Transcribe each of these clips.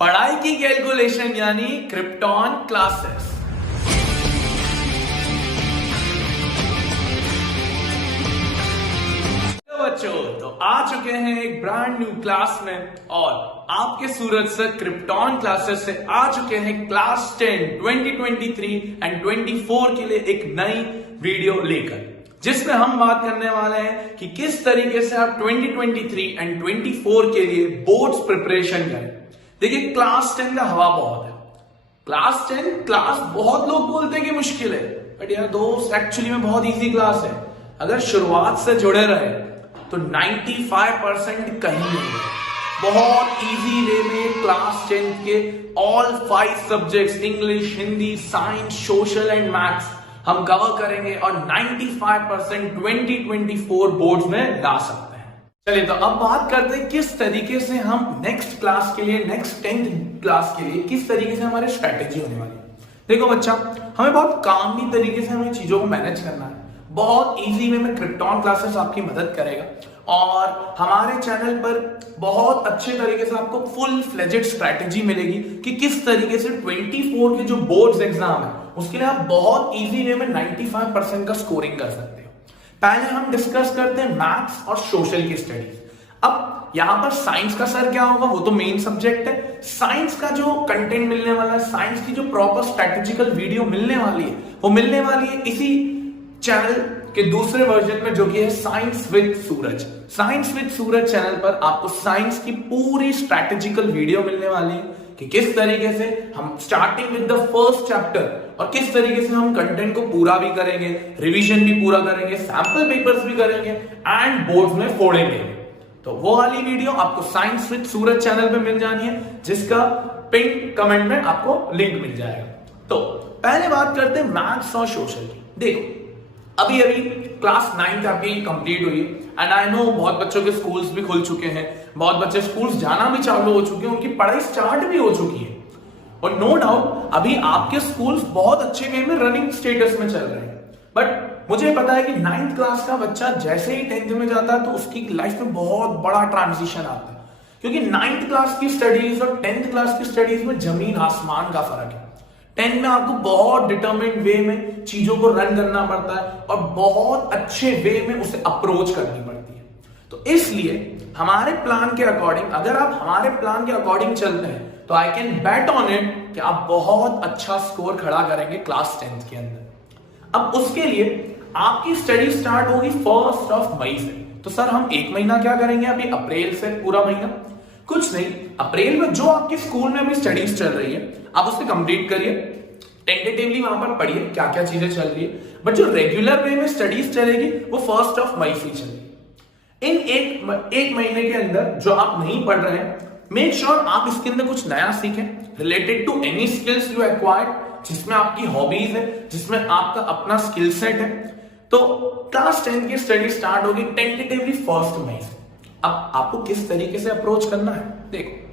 पढ़ाई की कैलकुलेशन यानी क्रिप्टॉन क्लासेस। तो बच्चों तो आ चुके हैं एक ब्रांड न्यू क्लास में और आपके सूरज सर क्रिप्टॉन क्लासेस से आ चुके हैं क्लास 10 2023 एंड 24 के लिए एक नई वीडियो लेकर, जिसमें हम बात करने वाले हैं कि किस तरीके से आप 2023 एंड 24 के लिए बोर्ड्स प्रिपरेशन करें। देखिए क्लास 10 का हवा बहुत है। क्लास 10 क्लास बहुत लोग बोलते हैं कि मुश्किल है, बट यार दोस्त एक्चुअली में बहुत इजी क्लास है। अगर शुरुआत से जुड़े रहे तो 95% कहीं नहीं है। बहुत इजी वे में क्लास 10 के all 5 subjects English, Hindi, science, social and maths हम कवर करेंगे और 95% 2024 बोर्ड्स में ला सकते हैं। चलिए तो अब बात करते हैं किस तरीके से हम नेक्स्ट क्लास के लिए, नेक्स्ट 10th क्लास के लिए किस तरीके से हमारी स्ट्रेटेजी होने वाली है। देखो बच्चा, हमें बहुत कामली तरीके से हमें चीजों को मैनेज करना है। बहुत इजी वे में क्रिप्टॉन क्लासेस आपकी मदद करेगा और हमारे चैनल पर बहुत अच्छे तरीके से आपको फुल फ्लेजेड स्ट्रेटेजी मिलेगी कि किस तरीके से 24 के जो बोर्ड्स एग्जाम है उसके लिए आप बहुत इजी वे में 95% का स्कोरिंग कर सकते हो। पहले हम डिस्कस करते हैं मैथ्स और सोशल की स्टडीज। अब यहां पर साइंस का सर क्या होगा, वो तो मेन सब्जेक्ट है। साइंस का जो कंटेंट मिलने वाला है, साइंस की जो प्रॉपर स्ट्रेटेजिकल वीडियो मिलने वाली है, वो मिलने वाली है इसी चैनल के दूसरे वर्जन में, जो कि है science with Suraj. Science with Suraj channel पर आपको साइंस की पूरी स्ट्रेटेजिकल वीडियो मिलने वाली है कि किस तरीके से हम starting with the first chapter और किस तरीके से हम कंटेंट को पूरा भी करेंगे, रिवीजन भी पूरा करेंगे, सैंपल पेपर्स भी करेंगे एंड बोर्ड्स में फोड़ेंगे। तो वो वाली वीडियो आपको साइंस विद सूरज चैनल पे मिल जानी है, जिसका पिन कमेंट में आपको लिंक मिल जाएगा। तो पहले बात करते हैं मैथ्स और सोशल की। देखो अभी क्लास 9 आपकी कंप्लीट हुई है एंड आई नो बहुत बच्चों के स्कूल्स भी खुल चुके हैं, बहुत बच्चे स्कूल्स जाना भी चालू हो चुके हैं, उनकी पढ़ाई स्टार्ट भी हो चुकी है और नो डाउट अभी आपके स्कूल्स बहुत अच्छे वे में रनिंग स्टेटस में चल रहे हैं। बट मुझे पता है कि 9th क्लास का बच्चा जैसे ही 10th में जाता है तो उसकी लाइफ में बहुत बड़ा ट्रांजिशन आता है, क्योंकि 9th क्लास की स्टडीज और 10th क्लास की स्टडीज में जमीन आसमान का फर्क है। 10th में आपको बहुत डिटरमिन्ड वे में चीजों को रन करना पड़ता है और बहुत अच्छे वे में उसे अप्रोच करनी पड़ती है। तो इसलिए हमारे प्लान के अकॉर्डिंग, अगर आप हमारे प्लान के अकॉर्डिंग चलते हैं तो I can bat on it कि आप बहुत अच्छा स्कोर खड़ा करेंगे क्लास 10th के अंदर। अब उसके लिए आपकी स्टडी स्टार्ट होगी 1 मई से। तो सर हम 1 महीना क्या करेंगे, अभी अप्रैल से पूरा महीना कुछ नहीं। अप्रैल में जो आपके स्कूल में अभी स्टडीज चल रही है आप उसको कंप्लीट करिए, टेंटेटिवली वहां पर पढ़िए क्या क्या चीजें चल रही है। बट जो रेगुलर वे में स्टडीज चलेगी वो 1 मई से चलेगी। इन एक महीने के अंदर जो आप नहीं पढ़ रहे हैं, मेक श्योर आप इसके अंदर कुछ नया सीखें related to any skills you acquired, जिसमें आपकी हॉबीज है, जिसमें आपका अपना स्किल सेट है। तो क्लास 10 की स्टडी स्टार्ट होगी टेंटेटिवली 1 मई से। अब आपको किस तरीके से अप्रोच करना है, देखो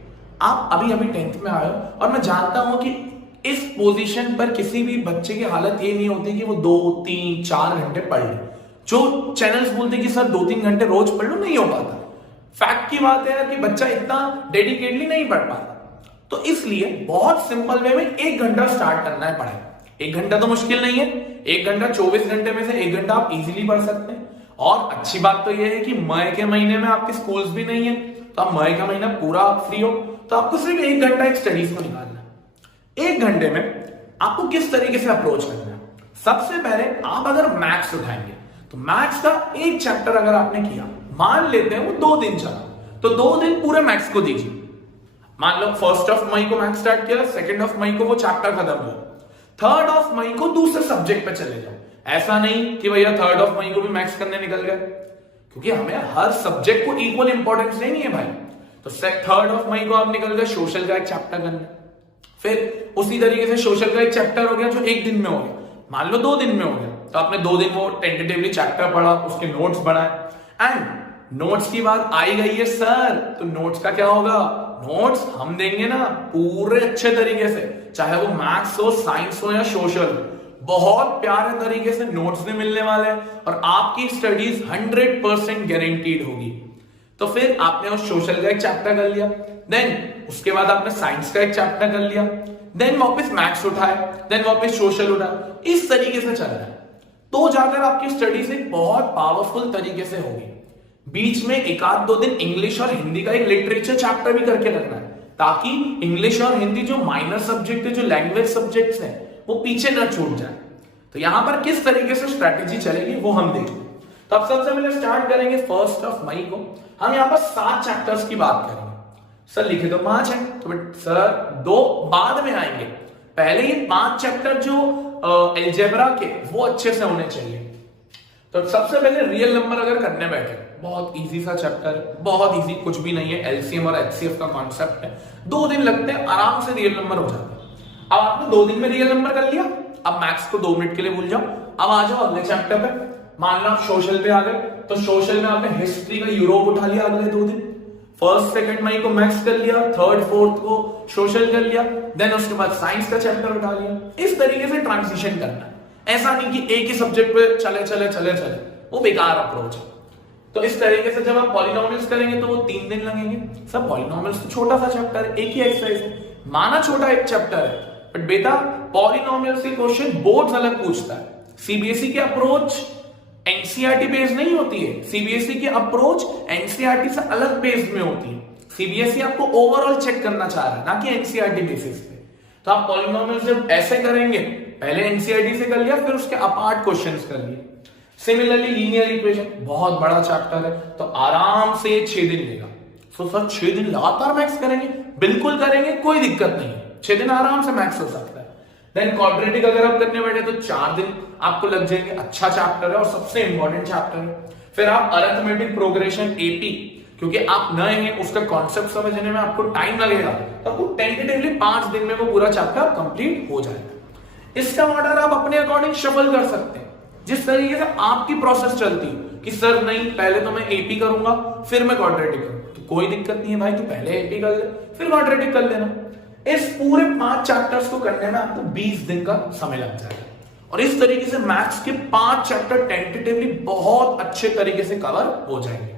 आप अभी 10th में आए हो और मैं जानता हूं कि इस पोजीशन पर किसी भी बच्चे की हालत ये नहीं होती कि वो 2, 3, 4 घंटे पढ़ ले। जो चैनल्स बोलते कि सर 2-3 घंटे रोज पढ़ लो, नहीं हो पाता। फैक्ट की बात है कि बच्चा इतना डेडिकेटली नहीं पढ़ पाता। तो इसलिए बहुत सिंपल वे में 1 घंटा स्टार्ट करना है पढ़ाई। 1 घंटा तो मुश्किल नहीं है, 1 घंटा 24 घंटे में से 1 घंटा आप इजीली पढ़ सकते हैं। और अच्छी बात तो यह है कि मई के महीने में आपके स्कूल्स भी नहीं है, तो आप मई का महीना पूरा आप फ्री हो, तो आपको सिर्फ 1 घंटा एक स्टडीज को निकालना है। 1 घंटे में आपको किस तरीके से अप्रोच करना है, सबसे पहले आप अगर मैथ्स उठाएंगे तो मैथ्स का एक चैप्टर अगर आपने किया, मान लेते हैं वो 2 दिन चला, तो 2 दिन पूरे मैथ्स को दीजिए। मान लो 1 मई को मैथ्स स्टार्ट किया, 2 मई को वो चैप्टर खत्म हुआ, 3 मई को दूसरे सब्जेक्ट पे चले जाओ। ऐसा नहीं कि भैया 3 मई को भी मैथ्स करने निकल गए, क्योंकि हमें हर सब्जेक्ट को इक्वल इंपॉर्टेंस देनी है भाई। तो 3 मई को आप निकल गए सोशल का एक चैप्टर करने, फिर उसी तरीके से सोशल का एक चैप्टर हो गया जो 1 दिन में हो गया, मान लो 2 दिन में हो गया, तो आपने 2 दिन वो टेंटेटिवली चैप्टर पढ़ा, उसके नोट्स बनाए। एंड नोट्स की बात आई गई है सर, तो नोट्स का क्या होगा, नोट्स हम देंगे ना पूरे अच्छे तरीके से, चाहे वो मैथ्स हो, साइंस हो या सोशल, बहुत प्यारे तरीके से नोट्स भी मिलने वाले हैं और आपकी स्टडीज 100% गारंटीड होगी। तो फिर आपने उस सोशल का एक चैप्टर कर लिया, देन उसके बाद आपने साइंस का एक चैप्टर कर लिया, देन वापस मैथ्स उठाए, देन वापस सोशल उठाए, इस तरीके से चल रहा है। तो जाकर आपकी स्टडीज एक बहुत पावरफुल तरीके से होगी। बीच में एक आध दो दिन इंग्लिश और हिंदी का एक लिटरेचर चैप्टर भी करके रखना है, ताकि इंग्लिश और हिंदी जो माइनर सब्जेक्ट है, जो लैंग्वेज सब्जेक्ट्स हैं, वो पीछे न छूट जाए। तो यहां पर किस तरीके से स्ट्रैटेजी चलेगी वो हम देखेंगे। तो अब सबसे पहले स्टार्ट करेंगे 1 मई को। हम यहाँ पर 7 चैप्टर्स की बात करेंगे। सर लिखे तो 5 है, तो बट सर 2 बाद में आएंगे। पहले ये 5 चैप्टर जो अलजेब्रा के वो अच्छे से होने चाहिए। तो सबसे पहले रियल नंबर अगर करने बैठे, बहुत इजी सा चैप्टर, बहुत इजी, कुछ भी नहीं है, एलसीएम और एचसीएफ का कॉन्सेप्ट है। 2 दिन लगते हैं, आराम से रियल नंबर हो जाता है। अब आपने 2 दिन में रियल नंबर कर लिया, अब मैथ्स को 2 मिनट के लिए भूल जाओ। अब आ जाओ अगले चैप्टर पे। मान लो आप सोशल पे आ गए, तो सोशल में आपने हिस्ट्री का यूरोप उठा लिया अगले 2 दिन। 1 मई को मैथ्स कर लिया, 3 4 को सोशल कर लिया, देन उसके बाद साइंस का चैप्टर उठा लिया। इस तरीके से ट्रांजिशन करना है। ऐसा नहीं कि एक ही सब्जेक्ट पे चले, वो बेकार अप्रोच है। तो इस तरीके से जब आप पॉलिनोमियल्स करेंगे तो वो 3 दिन लगेंगे। सब पॉलिनोमियल्स तो छोटा सा चैप्टर है, एक ही एक्सरसाइज है, माना छोटा एक चैप्टर है, बट बेटा पॉलिनोमियल्स के क्वेश्चन बोर्ड अलग पूछता है। सीबीएसई की अप्रोच एनसीईआरटी बेस्ड नहीं होती है, सीबीएसई की अप्रोच एनसीईआरटी से अलग बेस्ड में होती है। सीबीएसई आपको ओवरऑल चेक करना चाह रहा है, ना कि एनसीईआरटी बेसिस पे। तो आप पॉलिनोमियल्स जब ऐसे करेंगे, पहले एनसीईआरटी से कर लिया, फिर उसके अपार्ट क्वेश्चंस कर लिए। सिमिलरली लीनियर इक्वेशन बहुत बड़ा चैप्टर है, तो आराम से 6 दिन लेगा। तो सर 6 दिन लगातार मैथ्स करेंगे? बिल्कुल करेंगे, कोई दिक्कत नहीं है, 6 दिन आराम से मैथ्स हो सकता है। देन क्वाड्रेटिक अगर आप करने बैठे तो 4 दिन आपको लग जाएंगे। अच्छा चैप्टर है और सबसे इंपॉर्टेंट चैप्टर है। फिर आप अरिथमेटिक प्रोग्रेशन एपी, क्योंकि आप नए हैं, उसका कॉन्सेप्ट समझने में आपको टाइम लगेगा, तो आपको टेंटेटिवली 5 दिन में वो पूरा चैप्टर कंप्लीट हो जाएगा। इसका ऑर्डर आप अपने अकॉर्डिंग शफल कर सकते हैं, जिस तरीके से आपकी प्रोसेस चलती है कि सर नहीं पहले तो मैं एपी करूंगा फिर मैं क्वाड्रेटिक करूंगा, तो कोई दिक्कत नहीं है भाई, तो पहले एपी कर ले फिर क्वाड्रेटिक कर लेना। इस पूरे 5 चैप्टर्स को करने में आपको 20 दिन का समय लग जाएगा, और इस तरीके से मैथ्स के 5 चैप्टर टेंटेटिवली बहुत अच्छे तरीके से कवर हो जाएंगे।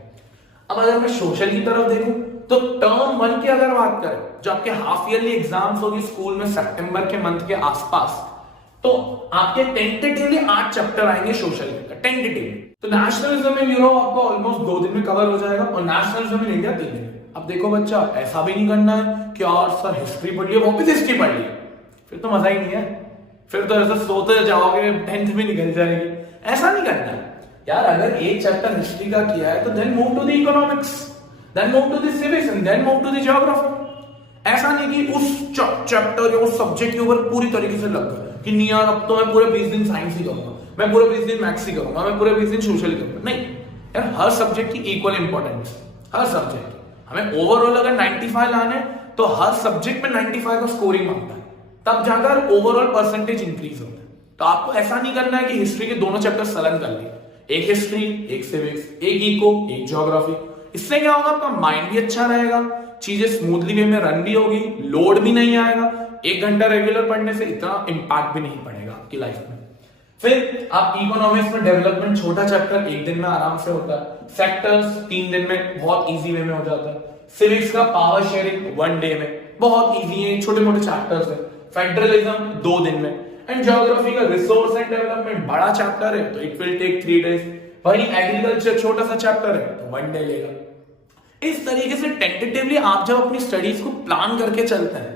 अब अगर मैं सोशल की तरफ देखूं तो टर्म 1 की अगर बात करें, जो आपके हाफ ईयरली एग्जाम्स होगी स्कूल में सितंबर के मंथ के आसपास, तो आपके टेंटेटिवली 8 चैप्टर आएंगे सोशल के टेंटेटिवली। तो नेशनलिज्म इन यूरोप आपको ऑलमोस्ट 2 दिन में कवर हो जाएगा, और नेशनलिज्म इन इंडिया 3 दिन में। अब देखो बच्चा, ऐसा भी नहीं करना है कि यार सर हिस्ट्री पढ़ लिया वापस हिस्ट्री पढ़ लिया, फिर तो मजा ही नहीं है, फिर तो ऐसा सोते जाओगे 10th भी निकल जाएगी। ऐसा नहीं करना है यार। अगर एक चैप्टर हिस्ट्री का किया है तो then move to the economics, then move to the civics and then move to the geography. ऐसा नहीं कि उस चैप्टर या उस सब्जेक्ट के ऊपर पूरी तरीके से लग गए कि नहीं यार अब तो मैं पूरे 20 दिन साइंस ही करूंगा, मैं पूरे 20 दिन मैथ्स ही करूंगा, मैं पूरे 20 दिन सोशल ही करूंगा। नहीं यार, हर सब्जेक्ट की इक्वल इंपॉर्टेंस, हर सब्जेक्ट हमें ओवरऑल अगर 95 लाने तो हर सब्जेक्ट में 95 का स्कोरिंग मांगता है, तब जाकर ओवरऑल परसेंटेज इंक्रीज होता है। तो आपको ऐसा नहीं करना है कि हिस्ट्री के दोनों चैप्टर सलन कर लिए, एक हिस्ट्री, एक सिविक्स, एक इको, एक ज्योग्राफी। इससे क्या होगा, आपका माइंड भी अच्छा रहेगा, चीजें स्मूथली वे में रन भी होगी, लोड भी नहीं आएगा। 1 घंटा रेगुलर पढ़ने से इतना इंपैक्ट भी नहीं पड़ेगा आपकी लाइफ में। फिर आप इकोनॉमिक्स में डेवलपमेंट, छोटा चैप्टर 1 दिन में आराम से होता है। सेक्टर्स 3 दिन में बहुत इजी वे में हो जाता है। सिविक्स का पावर शेयरिंग 1 डे में, बहुत इजी है, छोटे मोटे चैप्टर्स है। फेडरलिज्म 2 दिन में। एंड ज्योग्राफी का रिसोर्स एंड डेवलपमेंट बड़ा चैप्टर है, तो इट विल टेक 3 डेज। वही एग्रीकल्चर छोटा सा चैप्टर है, तो 1 डे लेगा। इस तरीके से टेंटेटिवली आप जब अपनी स्टडीज को प्लान करके चलते हैं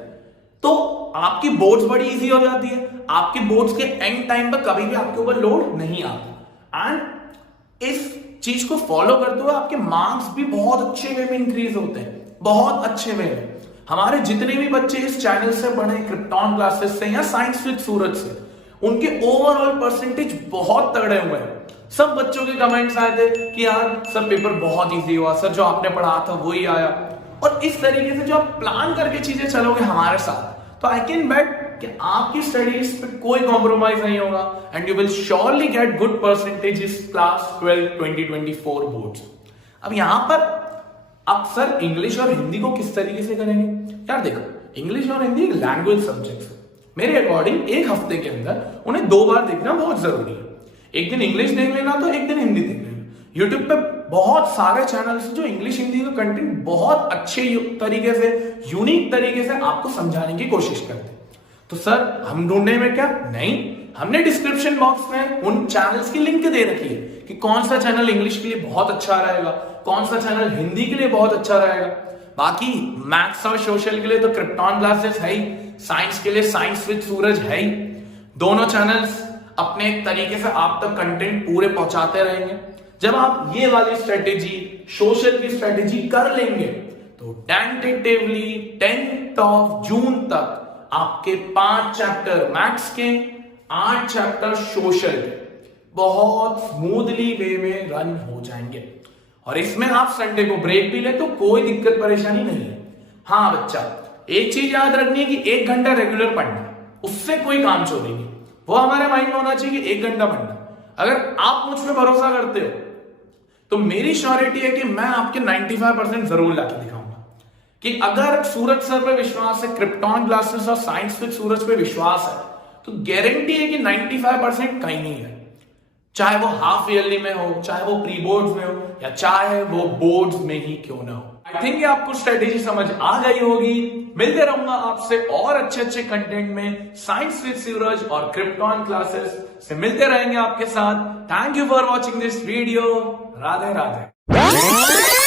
तो आपकी बोर्ड्स बड़ी इजी हो जाती है। आपकी बोर्ड्स के एंड टाइम पर कभी भी आपके ऊपर लोड नहीं आता, एंड इस चीज को फॉलो करते हुए आपके मार्क्स भी बहुत अच्छे वे में इंक्रीज होते हैं, बहुत अच्छे वे में। हमारे जितने भी बच्चे इस चैनल से पढ़े, क्रिप्टॉन क्लासेस से या साइंस विद सूरज से, उनके ओवरऑल परसेंटेज बहुत तगड़े हुए हैं। सब बच्चों के कमेंट्स आए थे कि यार सर पेपर बहुत इजी हुआ, सर जो आपने पढ़ा था वही आया। और इस तरीके से जो आप प्लान करके चीजें चलोगे हमारे साथ, तो आई कैन बेट कि आपकी स्टडीज पे कोई कॉम्प्रोमाइज नहीं होगा, and you will surely get good percentages class 12 2024 boards. अब यहां पर आप सर इंग्लिश और हिंदी को किस तरीके से करेंगे? यार देखो, इंग्लिश और हिंदी एक लैंग्वेज सब्जेक्ट है। मेरे अकॉर्डिंग 1 हफ्ते के अंदर उन्हें 2 बार देखना बहुत जरूरी है। एक दिन इंग्लिश देख लेना तो एक दिन हिंदी देख लेना। यूट्यूब पे बहुत सारे चैनल्स जो इंग्लिश हिंदी का कंटेंट बहुत अच्छे तरीके से, यूनिक तरीके से आपको समझाने की कोशिश करते हैं। तो सर हम ढूंढने में क्या नहीं, हमने डिस्क्रिप्शन बॉक्स में उन चैनल्स की लिंक दे रखी है कि कौन सा चैनल इंग्लिश के लिए बहुत अच्छा रहेगा, कौन सा चैनल हिंदी के लिए बहुत अच्छा रहेगा। बाकी मैथ्स और सोशल के लिए तो क्रिप्टॉन क्लासेस है ही, साइंस के लिए साइंस विद सूरज है ही। दोनों चैनल्स अपने तरीके से आप तक कंटेंट पूरे पहुंचाते रहेंगे। जब आप ये वाली स्ट्रेटेजी, सोशल की स्ट्रेटेजी कर लेंगे तो टेंटेटिवली 10th ऑफ जून तक आपके 5 चैप्टर मैथ्स के, 8 चैप्टर सोशल के बहुत स्मूथली वे में रन हो जाएंगे। और इसमें आप संडे को ब्रेक भी ले तो कोई दिक्कत परेशानी नहीं है। हाँ बच्चा, एक चीज याद रखनी है कि 1 घंटा रेगुलर पढ़ना, उससे कोई काम चोरी नहीं। वो हमारे माइंड में होना चाहिए कि 1 घंटा पढ़ना। अगर आप मुझ पर भरोसा करते हो तो मेरी श्योरिटी है कि मैं आपके 95% जरूर लाके दिखाऊंगा कि अगर सूरज सर पे विश्वास है, क्रिप्टॉन क्लासेस और साइंस विद सूरज पे विश्वास है, तो गारंटी है कि 95% कहीं नहीं है। चाहे वो हाफ ईयरली में हो, चाहे वो प्री बोर्ड्स में हो, या चाहे वो बोर्ड्स में ही क्यों ना हो। आई थिंक आपको स्ट्रेटेजी समझ आ गई होगी। मिलते रहूंगा आपसे और अच्छे अच्छे कंटेंट में। साइंस विद सूरज और क्रिप्टॉन क्लासेस से मिलते रहेंगे आपके साथ। Thank you for watching this video. Radhe Radhe.